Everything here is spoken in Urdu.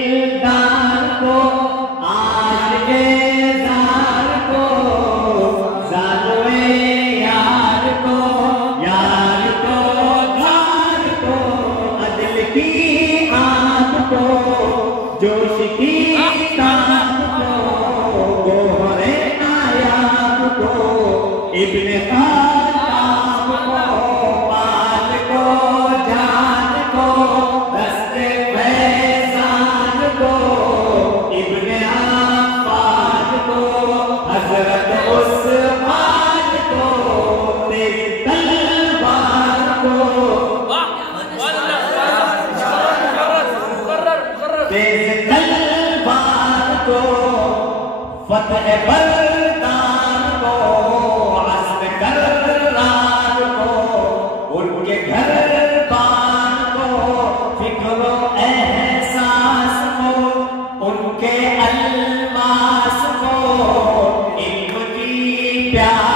دار کو آج کے زار کو زالوے یار کو دھار کو عدل کی آنکھ کو جوش کی تان کو گوہرے نایاب کو ابن خاتاب کو بال کو جان کو دست فیضان کو ابن عفان کو حضرت عثمان کو تیری تلوار کو تیری تلوار کو فتح بردان کو عزم کرار کو ان کے گھر بان کو فکر و احساس کو ان کے الماس کو علم کی پیار